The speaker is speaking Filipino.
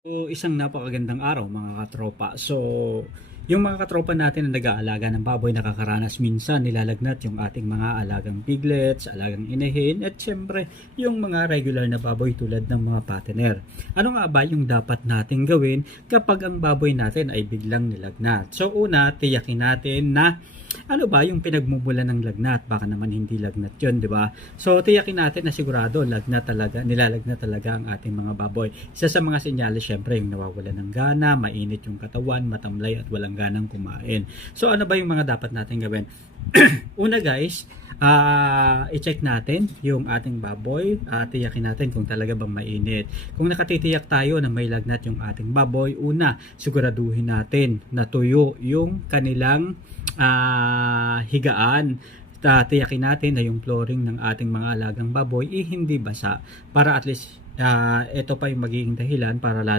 So, isang napakagandang araw mga katropa. So, yung mga katropa natin na nag-aalaga ng baboy nakakaranas minsan nilalagnat yung ating mga alagang piglets, alagang inahin at syempre yung mga regular na baboy tulad ng mga patiner. Ano nga ba yung dapat natin gawin kapag ang baboy natin ay biglang nilagnat? So una, tiyakin natin na ano ba yung pinagmumulan ng lagnat? Baka naman hindi lagnat yun, di ba? So, tiyakin natin na sigurado lagnat talaga, nilalagnat talaga ang ating mga baboy. Isa sa mga senyales, syempre, yung nawawala ng gana, mainit yung katawan, matamlay at walang ganang kumain. So, ano ba yung mga dapat natin gawin? Una guys, ah i-check natin yung ating baboy at tiyakin natin kung talaga bang mainit. Kung nakatitiyak tayo na may lagnat yung ating baboy, una, siguraduhin natin na tuyo yung kanilang ah, higaan. Ta- tiyakin natin na yung flooring ng ating mga alagang baboy eh, hindi basa para at least ah, ito pa yung magiging dahilan para